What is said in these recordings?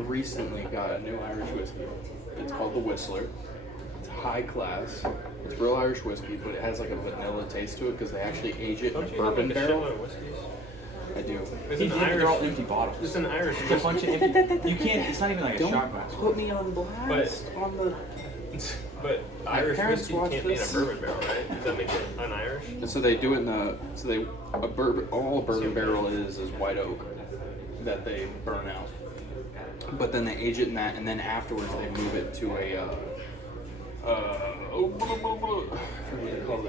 recently got a new Irish whiskey. It's called the Whistler. It's high class. It's real Irish whiskey, but it has like a vanilla taste to it because they actually age it in a bourbon barrel. I do. They're all empty bottles. It's an Irish It's a bunch of empty. You can't. It's not even like a shot glass. Put me on blast on the. But Irish parents whiskey watch can't be in a this. bourbon barrel, right? Does that make it un-Irish? And so they do it in the. So they a bourbon. All a bourbon barrel is white oak that they burn out. But then they age it in that, and then afterwards they move it to a.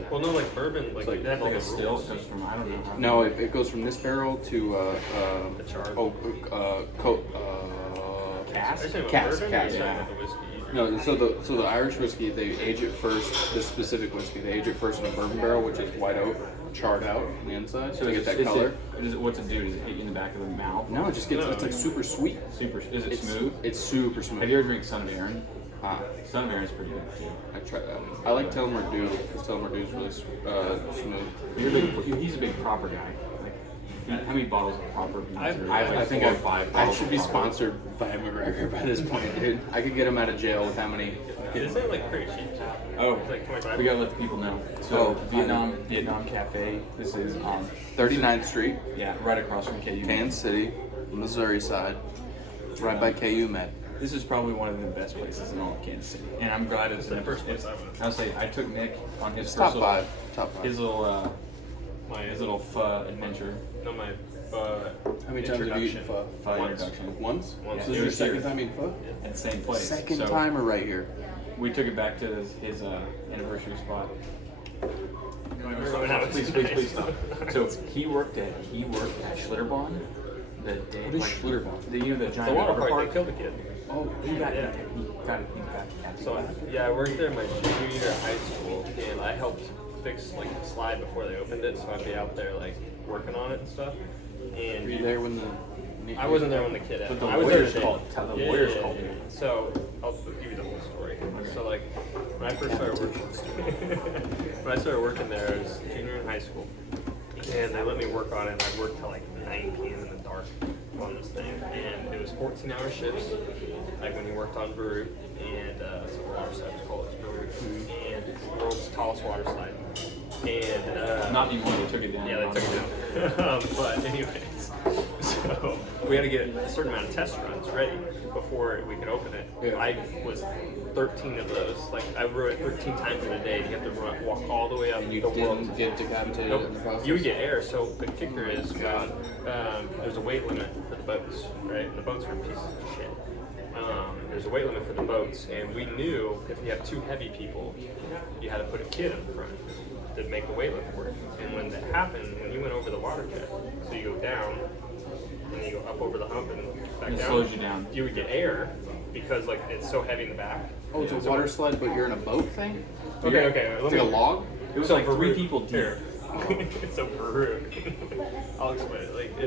Well, no, like bourbon, like they have Like like a still. It goes from I don't know. No, it goes from this barrel to The chard. cask. Cask, Yeah. No, so the Irish whiskey, they age it first. This specific whiskey, they age it first in a bourbon barrel, which is white oak, charred out on the inside, so to get that color. What's it do? Does it hit you in the back of the mouth? No, it just gets it's like super sweet. Is it smooth? It's super smooth. Have you ever drank Son of Aaron? Son of Aaron's pretty good too. I tried that one. I like Telmer Dew because Telmer Dew is really smooth. He's a big proper guy. Like, how many bottles of proper? I think I should be sponsored by McGregor by this point, dude. I could get him out of jail with how many. Is it like pretty cheap? Oh, It's like 25. we gotta let the people know. So Vietnam Cafe. This is 39th Street, yeah, right across from KU. Kansas City, Missouri side, right by KU Med. This is probably one of the best places in all of Kansas City, and I'm glad it's the first place I went. I'll say I took Nick on his Top first five. his little pho adventure. No, my How many times have you eaten pho? Pho Once. introduction. Once? Once. So this is your second time eating pho? At the same place. Second So timer right here. We took it back to his anniversary spot. Please stop. So he worked at Schlitterbahn the day. What is Schlitterbahn? You know the The giant water water park, park. they killed the kid. Oh, He got Yeah. captured. So yeah, I worked there my junior year of high school, and I helped fix like the slide before they opened it. So I'd be out there like working on it and stuff. Were you And there when the? I wasn't there when the kid. But the I was there Warriors to- called. The Warriors called me. So I'll give you the whole story. So like when I first started working, there, I was junior in high school, and they let me work on it. And I worked till like 9 p.m. in the dark on this thing, and it was 14-hour shifts. Like when you worked on Brew, and so the water slide was called Brew, and it's the world's tallest water slide. And Not anymore. They took it down. yeah, they took it down. But anyways, so we had to get a certain amount of test runs ready before we could open it. Yeah. I was 13 of those. Like I wrote it 13 times in a day. You have to walk all the way up. And you the world. didn't get decapitated Nope. in the process? You would get air. So the kicker is there's a weight limit for the boats, right? And the boats were pieces of shit. There's a weight limit for the boats, and we knew if you have 2 heavy people, you had to put a kid in the front to make the weight limit work. And when that happened, when you went over the water jet, so you go down and you go up over the hump and back It down, slows you down. You would get air because like it's so heavy in the back. Oh, it's a water slide, but you're in a boat thing? Okay. It's like a log? It was So like for 3 root- people deep. Here. It's a Peru. I'll explain it. Like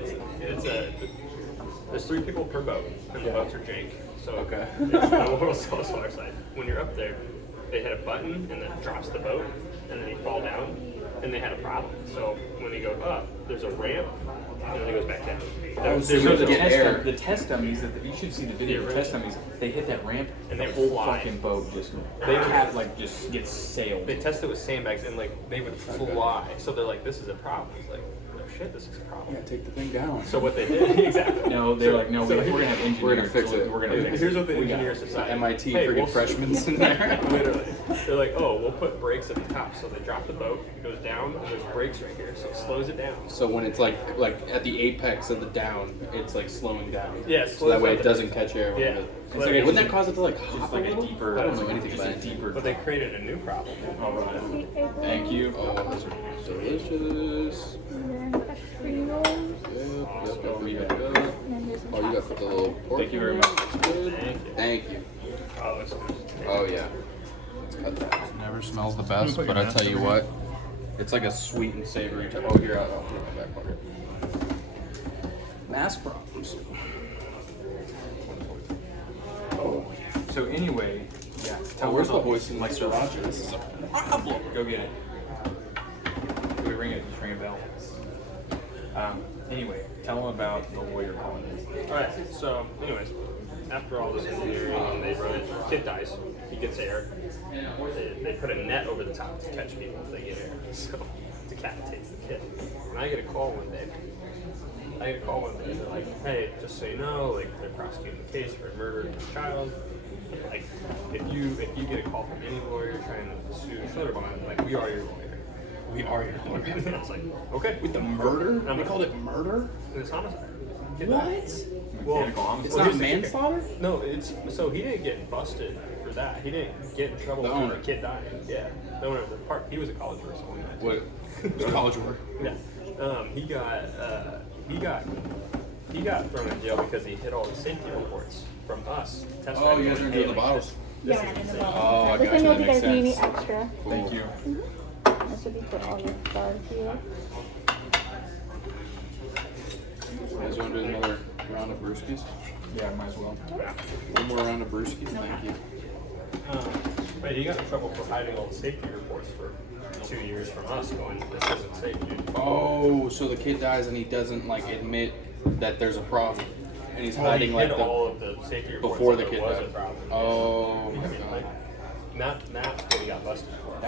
there's 3 people per boat, and the boats are jank. So Okay. it's the world's tallest water slide. When you're up there, they hit a button and that drops the boat, and then you fall down, and they had a problem. So when you go up, there's a ramp, and then it goes back down. Oh, so There's you no- get air. The test dummies that you should see the video. The test dummies, they hit that ramp And and they the whole fly. fucking boat just just gets sailed. They tested with sandbags, and like they would fly. So they're like, this is a problem. It's like, no shit, this is a problem. Yeah, take the thing down. So what they did, exactly. No, they're So- like, no, so we're gonna have engineers. We're gonna fix it. We're gonna fix Here's it. what the We got engineers it. decided. MIT Hey, friggin' we'll- freshmen's in there. Literally. They're like, oh, we'll put brakes at the top. So they drop the boat, it goes down, and there's brakes right here. So it slows it down. So when it's like at the apex of the down, it's like slowing down. Yeah, it So slows that way down it doesn't catch air. when Yeah. it- It's like Wouldn't that cause it to like Just hop like a a little? deeper. I don't know anything just about a it. deeper. But they created a new problem. All right. Thank you. Oh, those are delicious. And then fresh Fritos. Yep. Oh, you And then there's some got chocolate. the little pork. Thank you very much. Good. Thank you. Thank you. Oh, that's good. Oh yeah. Let's cut that. Never smells the best, but I tell you what, it's like a sweet and savory. Oh, here I'll put it in my back pocket. Mask problems. Oh, So anyway, yeah. where's the hoist and like sriracha? This is a problem. Go get it. Do we ring it? Just ring a bell. Anyway, Tell them about the Warrior Colony. Alright, so, anyways, after all this engineering and they run it, kid dies, he gets air. They put a net over the top to catch people if they get air. So, decapitates the kid. And I get a call one day. They're like, hey, just so you know, like, they're prosecuting the case for murder of a child. Like, if you get a call from any lawyer trying to sue Schlitterbahn, like, we are your lawyer. We are your lawyer. And I was like, okay. With the murder? I'm They like, called it murder? It's homicide. Kid What? died. Well, It's well, not here's the kicker. manslaughter? No, it's so he didn't get busted for that. He didn't get in trouble The for owner. a kid dying. Yeah, the owner of the park. He was a college person. What? It was college work. Yeah. He got thrown in jail because he hit all the safety reports from us. Test Oh, you guys are doing the bottles. Yeah, and the bottle. Oh, I This got one you. will That be makes guys maybe sense. extra. Thank you. This would be for all your stars here. You guys want to do another round of brewskis? Yeah, might as well. One more round of brewskis? Thank you. But he got in trouble for hiding all the safety reports for 2 years from us, going, "This isn't safe, dude." Oh, so the kid dies and he doesn't like admit that there's a problem, and he's Well, hiding he like hid the all of the safety reports before the that kid there was died. a problem. Oh my I mean, like, god, that's what he got busted for.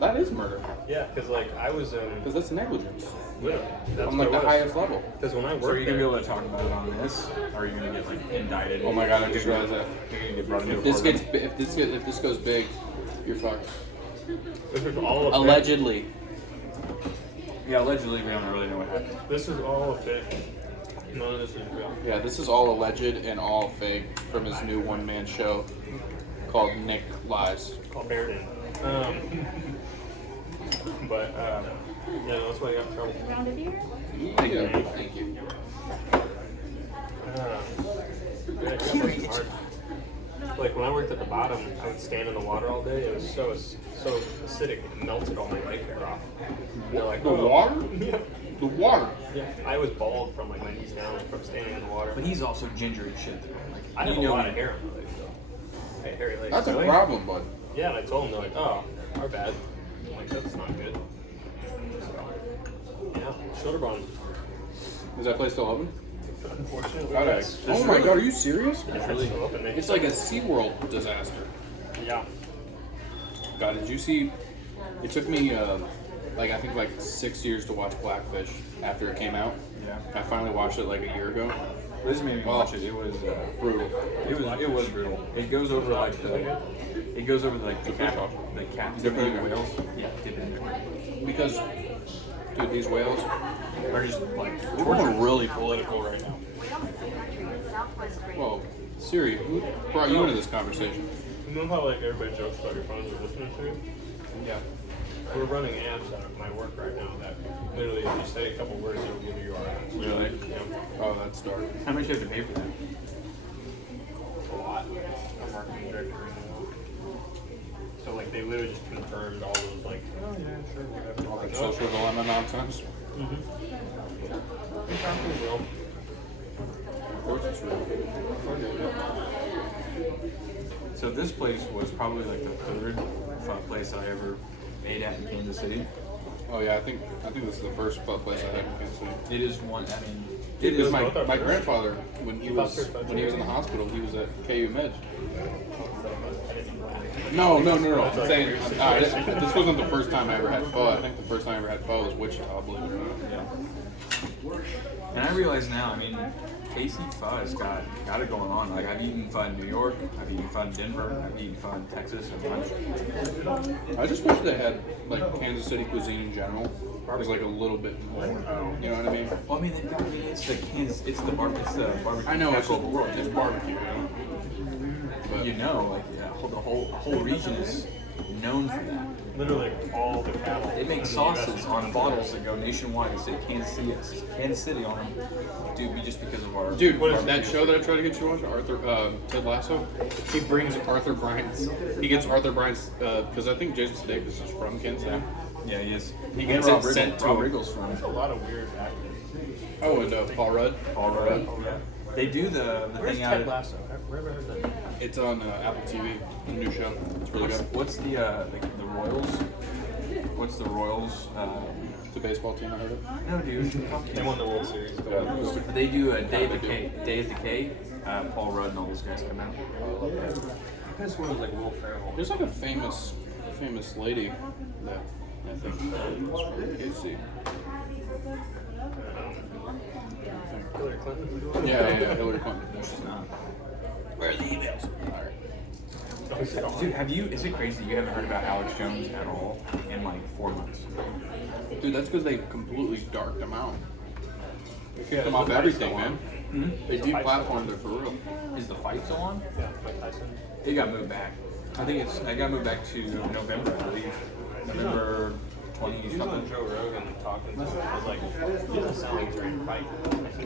that is murder Yeah, because like I was in because that's negligence literally that's on what like it the was. highest level. Because when I So are worked you gonna be there, able to talk about it on this, or are you gonna get like indicted? Oh my god, I just realized that. You're gonna get brought into If a this courtroom. gets if this goes big, you're fucked. this is all of Allegedly. Yeah, allegedly we don't really know what happened. This is all a fake. None of this is real. Yeah, this is all alleged and all fake from his new one-man show called Nick Lies. Called Bairden. But yeah, that's why I got in trouble. Round of beer? Thank you. Thank you. Yeah, it got working hard. Like when I worked at the bottom, I would stand in the water all day. It was so acidic, it melted all my leg hair off. And they're like, The "Oh." water? Yeah. The water. Yeah, I was bald from like my knees down from standing in the water. But he's also ginger as shit. Though. Like, I have you a know lot me. of hair on my legs though. I had hairy legs. That's a Really? problem, bud. Yeah, and I told them, they're like, oh, our bad. I'm like, that's not good. So, yeah, Schlitterbahn. Is that place still open? Unfortunately, God, yes. oh my god, are you serious? It's really open. It's like a SeaWorld disaster. Yeah. God, did you see? It took me I think like 6 years to watch Blackfish after it came out. Yeah. I finally watched it like a year ago. This made me watch it. It was Brutal. It was brutal. It goes over like the cap Dip in captivity there. whales. Yeah, dip in there. Because, dude, these whales They're just like we're going really political right now. Whoa, Siri, who brought you into this conversation? You know how like everybody jokes about your phones are listening to you? Yeah. We're running ads at my work right now that literally, if you say a couple words, it'll give you URLs. Really? Yeah. Oh, that's dark. How much do you have to pay for that? A lot. I'm marketing director right now. So like they literally just confirmed all those like, oh yeah, sure, whatever. All that social dilemma nonsense. It's actually real. Of course it's real. So this place was probably like the third place I ever ate at in Kansas City. Oh yeah, I think this is the first pub place I had in Kansas City. It is one. I mean, It it is is both our my first. grandfather when he was in the hospital. He was at KU Med. No. I'm saying this wasn't the first time I ever had pho. I think the first time I ever had pho was Wichita, believe it or not. Yeah. And I realize now, I mean, KC pho has got it going on. Like I've eaten pho in New York, I've eaten pho in Denver, I've eaten pho in Texas a bunch. I just wish they had like Kansas City cuisine in general. It was like a little bit more. You know what I mean? Well, I mean, they've got, I mean, it's the barbecue. I know it's capital of the world. it's barbecue. You know? But You know, like the whole region is known for that. Literally all the cattle. They make sauces on bottles that go nationwide. They say Kansas City on them. Dude, just because of our dude, barbecue. that show that I tried to get you to watch, Ted Lasso, he brings Arthur Bryant's. He gets Arthur Bryant's because I think Jason Sudeikis is from Kansas City. Yeah, he is. He And gets it sent to Rob him. Riggle's from. There's a lot of weird actors. Oh, and Paul Rudd. Paul Rudd. They do the Where's thing out Ted of. Lasso? Where have I heard that? It's on Apple TV. The new show. It's really good. What's the Royals? What's the Royals It's a baseball team I heard of. No, dude. They won the World Series. But they do a Day of the Cake. Day of the Cake. Paul Rudd and all those guys come out. I guess one was like Will Ferrell. There's like a famous lady that I think KC. Hillary Clinton. Yeah, Hillary Clinton. No, she's not. Where are the emails? Alright. Dude, is it crazy you haven't heard about Alex Jones at all in like 4 months? Dude, that's because they completely darked them out. They kicked them off everything, man. They deplatformed it for real. Is the fight still on? Yeah, Mike Tyson. It got moved back. I think it got moved back to November, I believe. November 20 He was on something. Joe Rogan talking to him. I was like, he doesn't sound like he's ready to fight.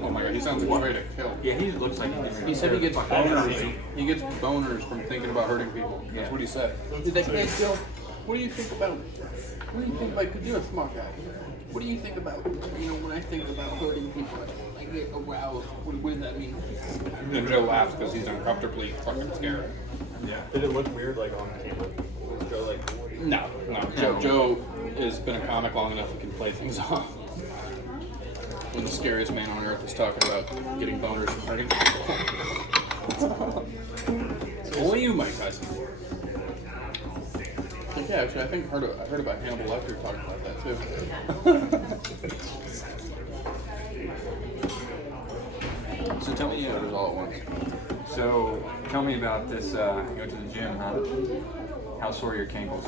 Oh my god, he sounds like he's ready to kill. Yeah, he looks like He said he gets boners. He gets boners from thinking about hurting people. That's what he said. He's like, hey Joe, what do you think about? What do you think about? Because you're a smart guy. What do you think about? You know, when I think about hurting people, I get aroused. What does that mean? And Joe laughs because he's uncomfortably fucking scared. Yeah. Did it look weird like on camera? Was Joe like? No. Joe has been a comic long enough he can play things off. When the scariest man on earth is talking about getting boners from hurting people. Only you, Mike Tyson. Yeah, actually, I think I heard about Hannibal Lecter talking about that too. So tell me, it was all at once. So, tell me about this, you went to the gym, huh? How sore are your cankles?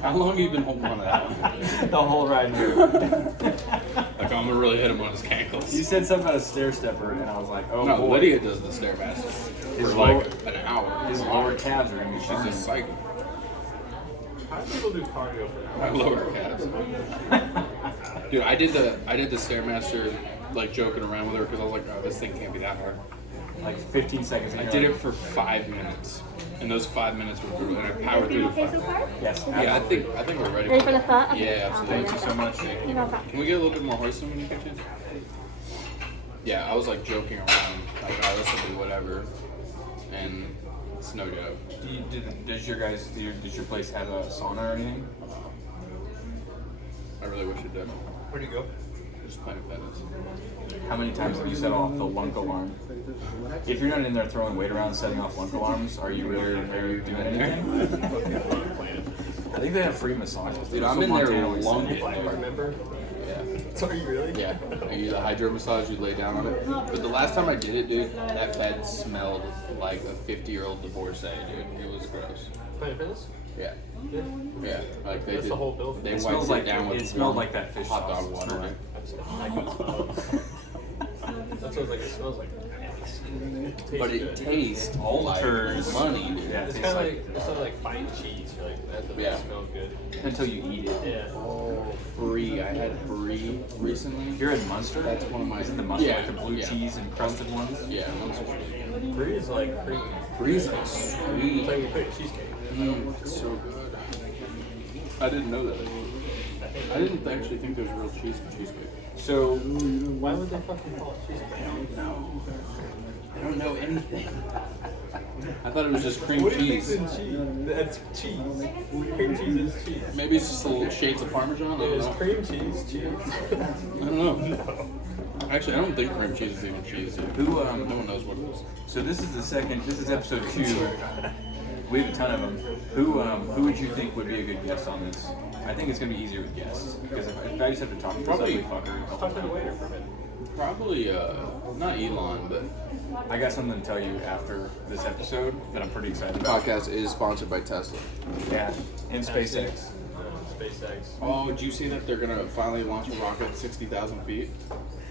How long have you been holding on to that one? The whole ride here. Like, I'm gonna really hit him on his cankles. You said something about a stair stepper, and I was like, oh No, boy. Lydia does the Stairmaster for like an hour. His lower calves are going to be She's burning. a psycho. How do people do cardio for My lower calves. Dude, I did the Stairmaster like joking around with her because I was like, oh, this thing can't be that hard. Like 15 seconds. I did it for 5 minutes, and those 5 minutes were brutal, and I powered through the Okay fight. so far? Yes. Yeah, I think we're ready. Ready for the pho? Okay. Yeah, absolutely. Thank you so much. You're welcome. Can we get a little bit more hoisin when you get a chance? Yeah, I was like joking around, like, oh, this will be whatever, and it's no joke. Does your place have a sauna or anything? I really wish it did. Where'd you go? Just Planet Fitness. How many times have you set off the lunk alarm? If you're not in there throwing weight around setting off lunk alarms, are you really in there doing anything? I think they have free massages. Dude, I'm in there Montana lunking. Remember? Yeah. Sorry, really? Yeah. I use a hydro massage, you lay down on it. But the last time I did it, dude, that bed smelled like a 50-year-old divorcee, dude. It was gross. Planet Fitness? Yeah. Yeah. Yeah. Like they That's did. the whole building. They It wiped smells it like down with it smelled warm like that fish hot sauce. dog water. Right. That sounds like it smells like. But it tastes alters money, dude. Yeah, It's it kind tastes of like like it's not like buying cheese. You're like that doesn't Yeah. smell good. until you eat it. Yeah. Brie. I had Brie recently. You're in Munster. That's one of my. Is it the Munster Yeah, like the blue yeah. cheese encrusted ones? Yeah, Munster. Brie is like cream. Brie's like It's sweet. like you put cheesecake. It's so good. I didn't know that. I didn't actually think there was real cheese in cheesecake. So Why would they fucking call it cheesecake? I don't know anything. I thought it was just cream What do you cheese. think's in cheese? That's cheese. Cream cheese is cheese. Maybe it's just a little shades of Parmesan. I don't Is know. cream cheese cheese? I don't know. Actually, I don't think cream cheese is even cheese. Who, No one knows what it is. so this is the second. This is episode 2. We have a ton of them. Who would you think would be a good guest on this? I think it's gonna be easier with guests because if I just have to talk to this Probably. ugly fucker. I'll talk to the waiter for a minute. Probably, not Elon, but I got something to tell you after this episode that I'm pretty excited about. podcast is sponsored by Tesla. Yeah, and SpaceX. SpaceX. Oh, did you see that they're gonna finally launch a rocket at 60,000 feet?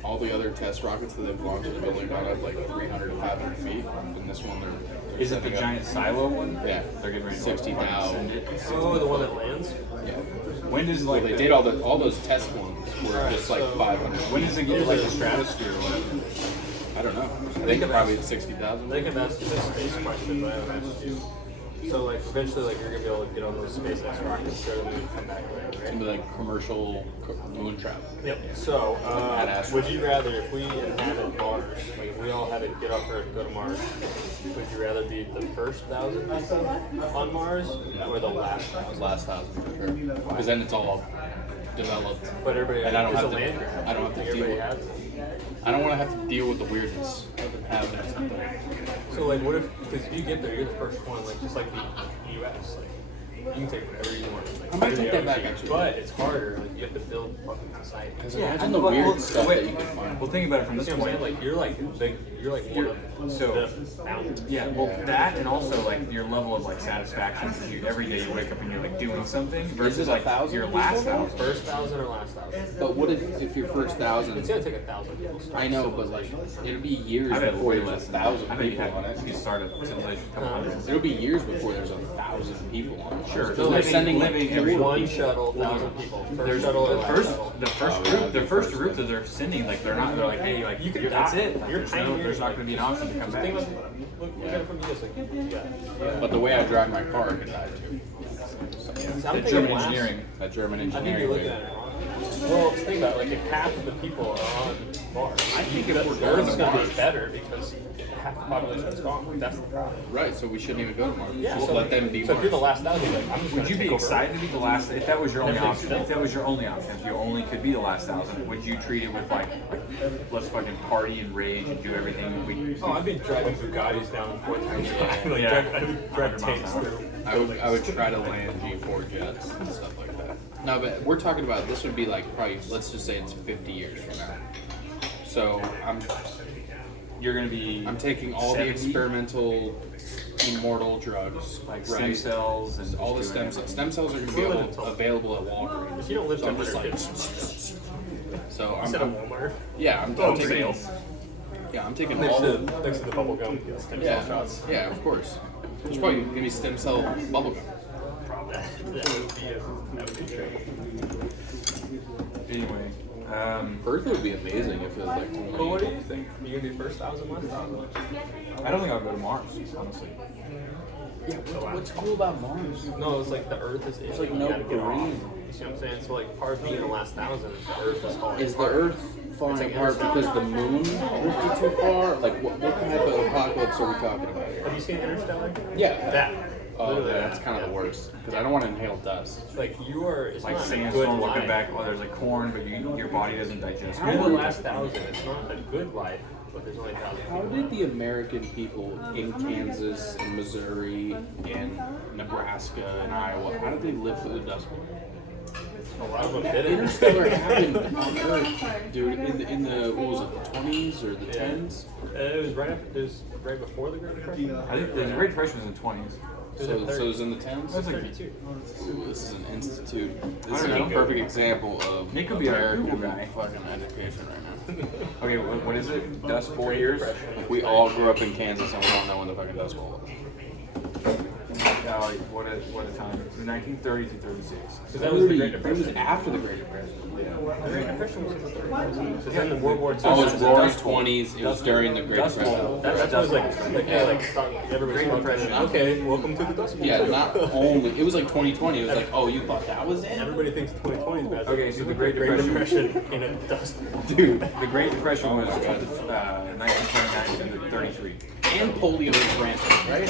All the other test rockets that they've launched have only gone up like 300 to 500 feet, and this one they're Is it the sending up- giant silo one? Yeah, They're getting ready to 60,000. send it. Oh, the one that lands? Yeah. When does Well, like they the- did all those test ones were just like 500. when does it get to like the stratosphere or whatever? I don't know. I think probably 60,000. I think I've asked you this space question, but I haven't asked you. So, like, eventually, like, you're gonna be able to get on those SpaceX rockets, go to the moon, come back, It's right? gonna be like commercial moon travel. Yep. So, Badass. would you rather, if we inhabit Mars, like, if we all had to get off Earth and go to Mars, would you rather be the first 1,000 people on Mars or the last 1,000? Last thousand for sure. Because then it's all developed. But everybody And I don't it's have a to- land grab. I don't have to Everybody deal has. I don't want to have to deal with the weirdness of inhabitants. So like, what if? Because if you get there, you're the first one. Like just like the U.S. Like you can take whatever you want. Like, I might you're take the that back, OG. actually. But it's harder. Like you have to build fucking society. Because Yeah, imagine the well, weird well, stuff wait. that you can find. Well, think about it from That's this what I'm point. saying. Like you're like one of so- the founders. Yeah, well, that and also like your level of like satisfaction because you every day you wake up and you're like doing something versus like 1,000 your last people? 1,000. First 1,000 or last 1,000. But what if your first 1,000? It's gonna take 1,000 people. to start I know, but like it'll be years I bet before way there's less. 1,000 I bet you people on have it. you start a civilization a couple hundred. It'll be years before there's 1,000 people on it. Sure. So they're sending like every four one people. shuttle, 1,000 people. First There's shuttle or the last first, shuttle. the first group that they're sending, like they're not, they're like, hey, like You can that's die. it. Like, You're there's pioneering, not going to be an option to come back. Think about, look at it from this. Like, yeah. But the way I drive my car, I could die too. I'm That thinking German last- engineering. That German I think engineering. you're looking way. at it wrong. Well, think about it. Like, if half of the people are on Mars, I think if we're the going Earth's to going to be Mars- better because half the population is gone. Like, that's the problem. Right, so we shouldn't even go to Mars. Yeah, Just so, let them be so if you're the Mars. last 1,000, like, I'm just Would gonna you be take over. excited to be the last? If that was your only Everything's option, if that was your only option, if you only could be the last 1,000, would you treat it with like let's fucking party and rage and do everything we? Oh, I'd be driving Bugattis down 4 times a day. Like, Yeah. drive tanks through. I would try to land G4 jets and stuff like that. No, but we're talking about this would be like probably, let's just say it's 50 years from now. So You're gonna be I'm taking all the 70? experimental immortal drugs, like stem right? cells and All the just stem doing cells. Stem cells are going to be available at Walgreens. If you don't live So to I'm just like, 150, so instead of Walmart. yeah, I'm Oh, taking, sales. yeah, I'm taking Next all to, the, next to the bubble gum stem yeah, cell shots. yeah, of course. There's probably going to be stem cell bubblegum. That would be true. Anyway, Earth would be amazing if it was like only. But what do you think? You gonna do first 1,000, last 1,000? I don't think I'll go to Mars, honestly. Yeah, what's cool about Mars? No, it's like the Earth is. It's like no get off. green. You see what I'm saying? So like part of being the last 1,000 is the Earth is falling. Is the apart. Earth falling It's like apart because the moon drifted too far? Like, what type of apocalypse are we talking about here? Have you seen Interstellar? Yeah. That. Oh, Literally that's kind of the worst because I don't want to inhale dust. Like you are. It's Like not a good sandstorms will life. come back. Oh, there's like corn, but your body doesn't digest. You're the corn. last 1,000. It's not a good life, but there's only 1,000 How people. did the American people in Kansas and Missouri and Nebraska and Iowa, how did they live through the Dust Bowl? A lot of them didn't. Interstellar happened on Earth, dude, in the what was it, the 20s or the 10s? It was right after. It was right before the Great Depression. I think the Great Depression was in the 20s. So it was in the 10s? That's like 32. Ooh, this is an institute. This I is don't a know. perfect example of Nick could be our American Google guy. fucking education right now. Okay, what is it? Dust Bowl years? We all grew up in Kansas and we don't know when the fucking Dust Bowl was. What a time. 1930 to 36. Because that was the Great It was Depression. after the Great Depression. The Great Depression was in the 30s. Because then the World War II. Oh, it was was the Roaring Dust Bowl. 20s. It was during the Great Dust Bowl. Depression. That's what was like yeah, like everybody's Great fucking. Depression. Okay, welcome to the Dust Bowl. Yeah, too. not only. It was like 2020. It was like, oh, you thought that was it? Everybody thinks 2020 is bad. Okay, so the Great Depression in a dust bowl. Dude. The Great Depression was 1929 to 33. And polio was rampant, right?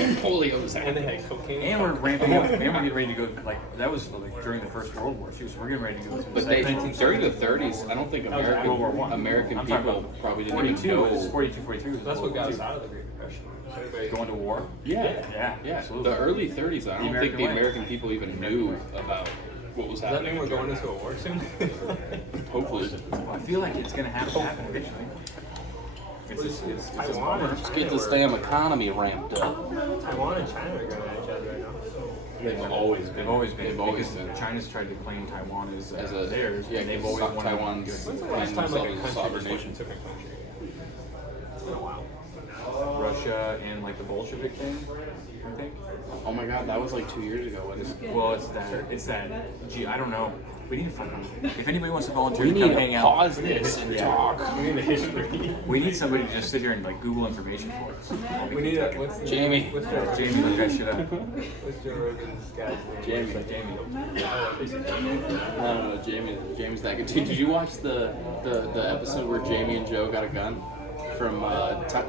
And polio was And they happening. had cocaine. And we're ramping up. And we're getting ready to go. Like that was like during the First World War too. So we're getting ready to go. But they, during the 30s, I don't think World War I. American I'm talking people about probably didn't even 42 know. was 42, 42. Was That's what World got War us II. out of the Great Depression. Everybody Going to war. Yeah, Yeah, absolutely. The early 30s, I don't think American the way. American people even knew about what was Does that happening. mean we're going into a war soon? Hopefully. Well, I feel like it's gonna happen eventually. It's Taiwan and Let's China get this were- damn economy ramped up. Taiwan and China are going at each other right now. They've always been. They've always been. They've always because been. China's tried to claim Taiwan as As a theirs, yeah, and they've because always wanted Taiwan's When's the claimed last time like a themselves as a country sovereign just went nation. and took a country? It's been a while. Russia and like the Bolshevik thing. I think. Oh my God, that was like 2 years ago. Wasn't it? Well, it's that. Gee, I don't know. We need to fucking. If anybody wants to volunteer We to need come to hang out, pause this and talk. We need a history. we need somebody to just sit here and like Google information for us. We need a what's the, Jamie. What's Joe, Jamie, look that shit up. what's Joe Rogan's guy's name? Jamie. Like Jamie. Is it Jamie? No, Jamie's that good. Dude, did you watch the episode where Jamie and Joe got a gun from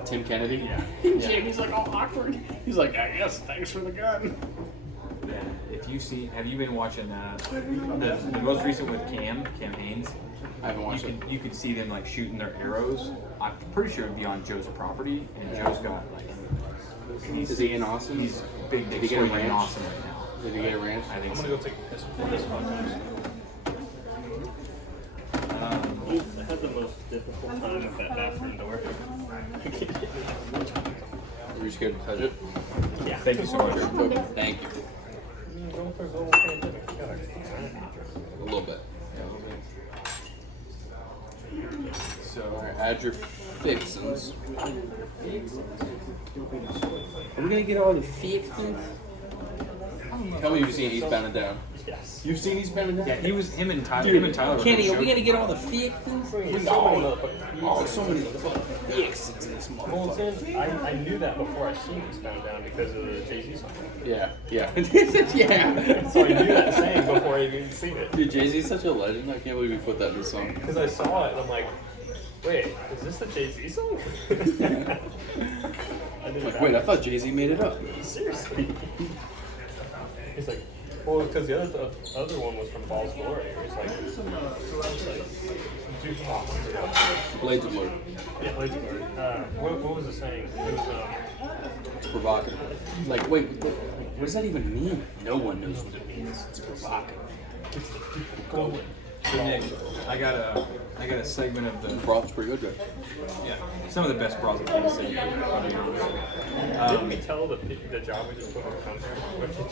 Tim Kennedy? Yeah. Jamie's like all awkward. He's like, I guess thanks for the gun. Yeah. have you been watching the most recent with Cam Haynes? I haven't watched it. You could see them like shooting their arrows. I'm pretty sure it'd be on Joe's property, and Joe's got like. Is he in Austin? He's big. Did he get a in ranch? Austin right now. Did he get a ranch? I think I'm so. gonna go take a piss before this podcast. I had the most difficult time with that bathroom door. Were you scared to touch it? Yeah. Thank you so much. Thank you. A little bit. So, Alright, add your fixins. are we gonna get all the fixins? Tell me you've seen Eastbound and Down. Yes. You've seen Eastbound and Down? Yeah, him and Tyler. Dude, were Kenny, gonna are we show- gonna get all the fixins? Oh, so many fucking fixins in this Well, motherfucker. I knew that before I seen Eastbound Down because of the Jay-Z song. Yeah. Yeah. So I knew that saying before I even seen it. Dude, Jay-Z's such a legend. I can't believe he put that in his song. Because I saw it and I'm like, wait, is this the Jay-Z song? Wait, I thought Jay-Z made it up. Seriously? He's like, well, because the other one was from Ball's Glory. He's like dude, Blades of Glory. yeah, Blades of Glory. What was the saying? It was, It's provocative. Like, wait, what does that even mean? No one knows what it means. It's provocative. golden. So Nick, I got a segment of the Broth's pretty good, right? yeah some of the best broths I've seen. Didn't we tell the job we just booked to come here?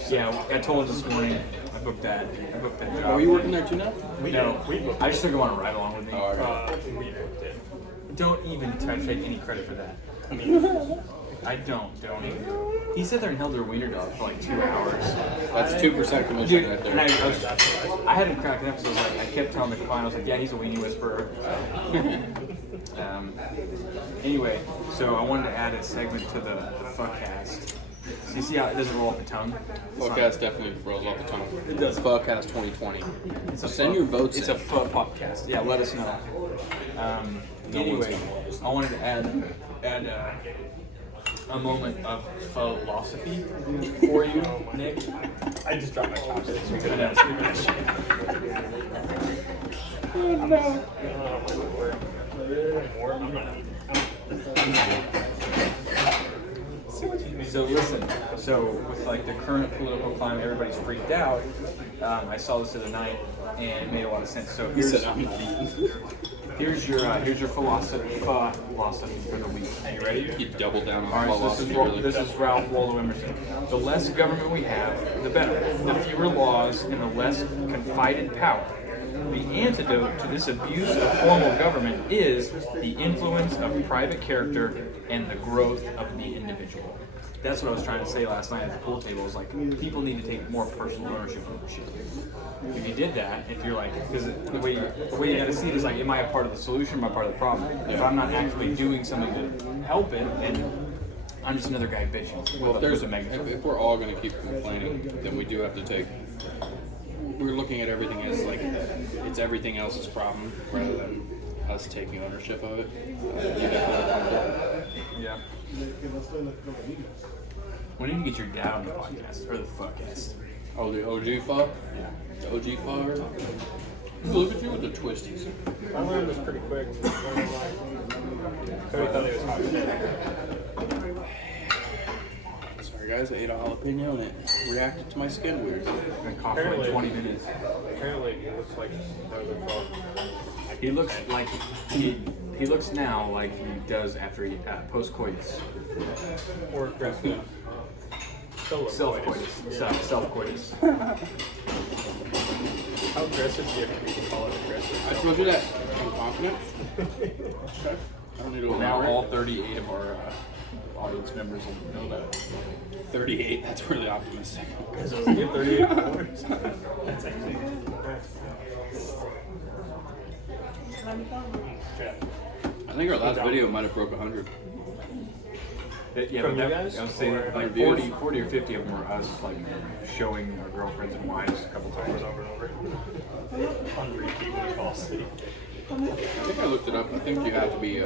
Yeah, I told him this morning. I booked that job. Oh, are you working there too now? No, we booked I just took him on a ride along with me. Oh, okay. We booked it. Don't even try to take any credit for that. I mean, I don't even. He sat there and held their wiener dog for like 2 hours. That's 2% commission Dude, right and there. I had him cracking up, so I kept telling the client, I was like, yeah, he's a weenie whisperer. Anyway, so I wanted to add a segment to the PhoCast. So you see how it doesn't roll off the tongue? PhoCast definitely rolls off the tongue. It does. PhoCast 2020. It's a Send pho- your votes It's in. a pho podcast. Yeah, let us know. Anyway, I wanted to add a moment of philosophy for you, Nick. I just dropped my chopsticks because I of know. that stupid shit. Oh, no. I'm not eating. So listen, with like the current political climate, everybody's freaked out. I saw this the other night, and it made a lot of sense. So He said, I'm not eating. here's your philosophy for the week. Are you ready? You double down on All right, so philosophy, really. this is Ralph Waldo Emerson. The less government we have, the better. The fewer laws and the less confided power. The antidote to this abuse of formal government is the influence of private character and the growth of the individual. That's what I was trying to say last night at the pool table. Is like people need to take more personal ownership of the shit. If you did that, if you're like, because the way you got to see it is like, am I a part of the solution? Am I part of the problem? If I'm not actually doing something to help it, and I'm just another guy bitching. Well, with a megaphone. if we're all going to keep complaining, then we do have to take. We're looking at everything as like it's everything else's problem rather than us taking ownership of it. Yeah. We need to get your dad on the podcast or the PhoCast. Oh, the OG pho? Yeah. The OG pho? Look at you with the twisties. I learned this pretty quick. Cody thought it was hot shit. Sorry guys, I ate a jalapeno and it reacted to my skin weird. I'm gonna cough for like 20 minutes. Apparently, he looks like He looks like he looks now like he does after he post-coitus. or aggressive. Self-coitus. Self-coitus. How aggressive do you have to be to call it aggressive? I told you that. I'm confident. Okay. I don't need to Now elaborate. all 38 of our audience members will know that. 38, that's really optimistic. So it's get 38 followers. That's actually. Okay. I think our last video might have broke 100. Yeah, From but you that, guys, I was saying or like views? 40 or 50 of them were us like showing our girlfriends and wives a couple times. Over and over. On repeat when we fall asleep. I think I looked it up. I think you have to be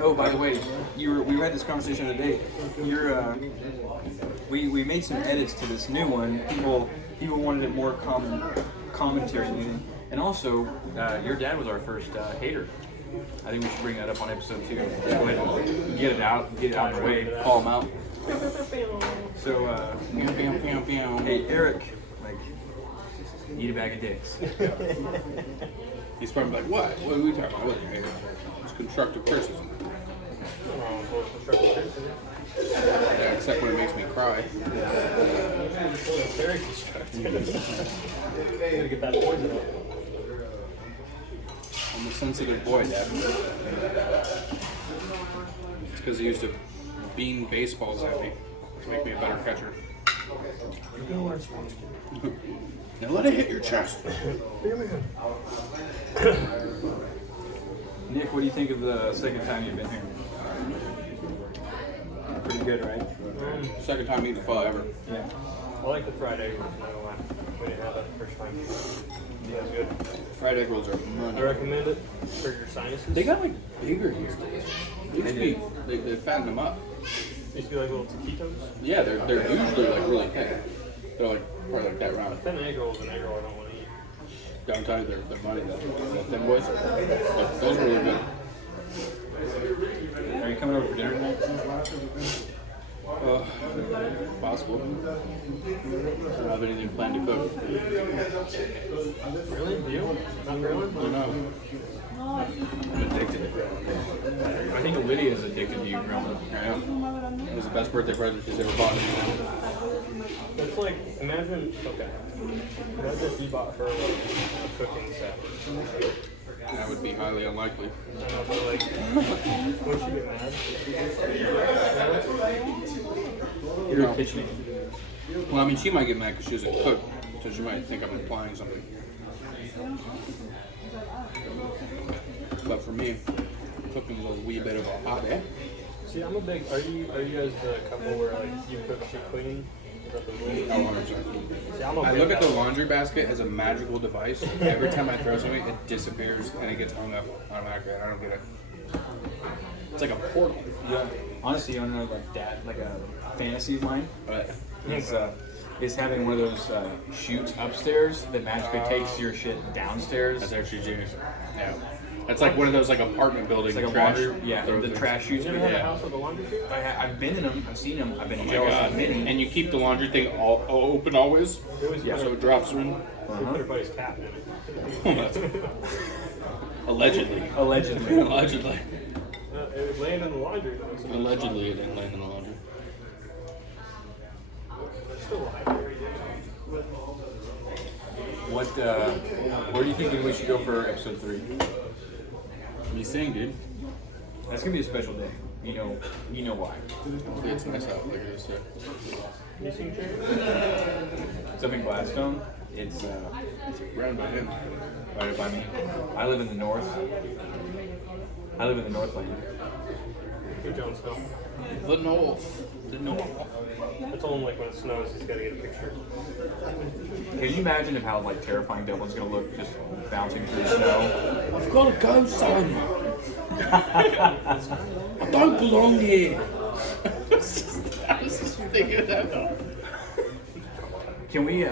Oh, by the way, we had this conversation today. We made some edits to this new one. People wanted it more commentary, and also your dad was our first hater. I think we should bring that up on episode 2. Just go ahead and get it out of the way. Call him out. So, hey Eric, like, eat a bag of dicks. He's probably like, what? What are we talking about? It's constructive criticism. Yeah, except when it makes me cry. Very constructive. Gotta get that poison out. I'm a sensitive boy, Dad. It's because he used to bean baseballs at me to make me a better catcher. You're gonna learn sports. Now let it hit your chest. Nick, what do you think of the second time you've been here? Pretty good, right? Second time eating pho ever. Yeah. I like the fried egg rolls. I'm not gonna lie. We didn't have that the first time. Yeah, it's good. Fried egg rolls are I money. recommend it for your sinuses. They got like bigger here. They fattened them up. They used to be like little taquitos. Yeah, they're usually like really thin. They're like probably like that round. Thin egg rolls and egg roll I don't want to eat. Don't tell you they're money though. The thin boys. Like, those are really good. Are you coming over for dinner tonight? Possible. I don't have anything planned to cook. Really? You? Not really? I don't know. I'm addicted. I think Lydia is addicted to you growing up. I am. It was the best birthday present she's ever bought me. It's like, imagine if you bought her like a cooking set. That would be highly unlikely. I know, but like, would she get mad? You're a kitchen. Well, I mean, she might get mad because she doesn't cook, so she might think I'm implying something. But for me, cooking is a wee bit of a hobby. See, I'm a big. Are you guys the couple where like you cook, she clean? Is that the rule? Oh, 100%. See, I'm a I big look at the guy. laundry basket as a magical device. Every time I throw something, it disappears and it gets hung up automatically. I don't get it. It's like a portal. Yeah. Honestly, I don't know, like a fantasy of mine But is having one of those chutes upstairs that magically takes your shit downstairs. that's actually genius. Yeah. That's like one of those like apartment building It's like a trash. laundry, yeah, throw the things. trash chutes. You ever had a Yeah. house with a laundry chute? I've been in them. I've seen them. I've been Oh my jealous god. of many. And you keep the laundry thing all open always, We always Yeah. put so it drops in. we put everybody's cat in it. Allegedly. Allegedly. Allegedly. It was laying in the laundry though. So Allegedly, it didn't land in the laundry. it's still alive. What? Where do you think we should go for episode 3? What are you saying, dude? That's gonna be a special day. You know why? Hopefully it's nice out like it is here. You seen Jerry? It's up in Gladstone. It's Round by him. right up by me. I live in the north. I live in the Northland. Hey, Jon Snow. The North. The North. I told him like when it snows, he's got to get a picture. Can you imagine how like terrifying Dublin's gonna look just bouncing through snow? I've got to go, son. I don't belong here. I was just thinking of that. Can we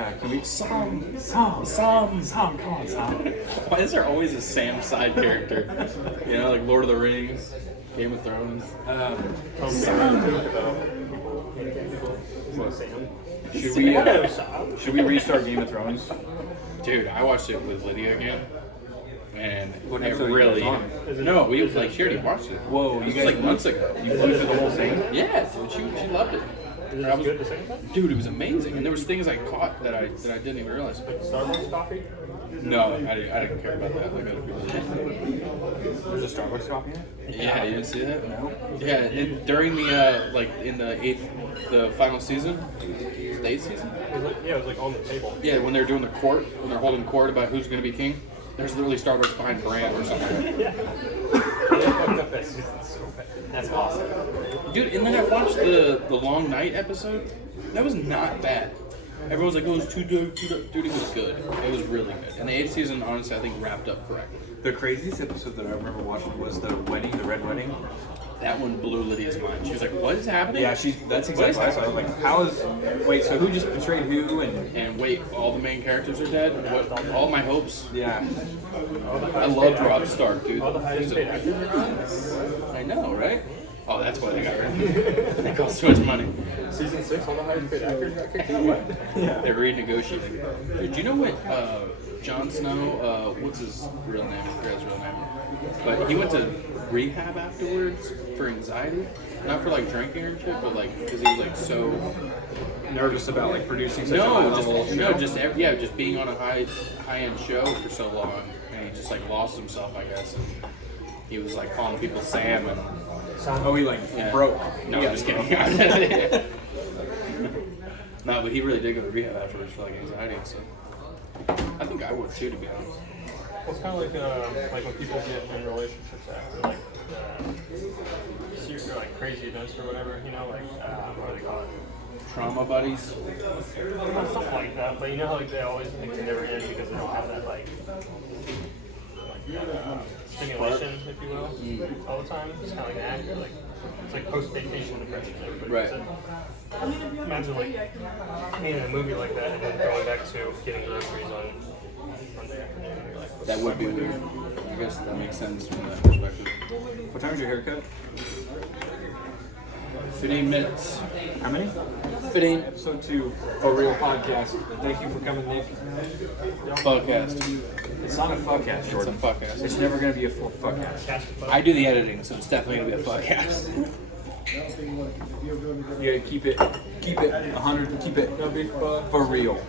Sam, come on, Sam. Why is there always a Sam side character? You know, like Lord of the Rings, Game of Thrones. Sam. Should we restart Game of Thrones? Dude, I watched it with Lydia again, and What it episode you really. guys on? No, we like she already watched it. Whoa, This you was guys like months ago. You flew through the whole thing? Yeah, dude, she loved it. Is I it was- good the second time? Dude, it was amazing, and there was things I caught that I didn't even realize. Starbucks coffee? No, I didn't care about that. Like other people did. There's a Starbucks coffee in it? Yeah, you didn't see that? No. Yeah, and during the like in the final season, was it the 8th season. It was like on the table. Yeah, when they're doing the court, when they're holding court about who's going to be king, there's literally Starbucks behind Brand or something. They fucked up that season so bad. That's awesome. Dude, and then I watched the Long Night episode. That was not bad. Everyone was like, "Oh, it was too dark, too dark." Dude, it was good. It was really good. And the 8th season, honestly, I think wrapped up correctly. The craziest episode that I remember watching was the wedding, the red wedding. That one blew Lydia's mind. She was like, "What is happening?" Yeah, that's exactly what I saw. I was like, how is... Wait, so who just betrayed who? And wait, all the main characters are dead. What? All my hopes. Yeah. I loved Rob Stark, dude. All the highest paid actors are gone. I know, right? Oh, that's why they got rid of it. They cost too much money. Season 6, all the highest paid actors got kicked out. They're renegotiating. Dude, do you know what Jon Snow, what's his real name? I forgot his real name. But he went to rehab afterwards for anxiety. Not for like drinking or shit, but like because he was like so Nervous about like producing such a high level show. just being on a high end show for so long, and he just like lost himself, I guess. And he was like calling people Sam and Oh, he like broke. no, I'm just kidding. No, but he really did go to rehab afterwards for like anxiety and stuff. I think I would too, to be honest. Well, it's kind of like when people get in relationships after like like crazy events or whatever, you know, like what do they call it? Trauma buddies. Not stuff like that, but you know how like they always think they never end because they don't have that like stimulation, if you will, all the time. It's kind of like an actor, like it's like post-vacation depression. Right. Imagine like being in a movie like that and then going back to getting groceries on Monday afternoon. You're like, That would be weird. I guess that makes sense from that perspective. What time's your haircut? 15 minutes. How many? 15. Episode 2, PhoReal podcast. Thank you for coming, Nick. PhoCast. It's not a fuckcast, It's a Jordan. PhoCast. It's never going to be a full fuckcast. I do the editing, so it's definitely gonna be a PhoCast. You gotta keep it 100, keep it for real.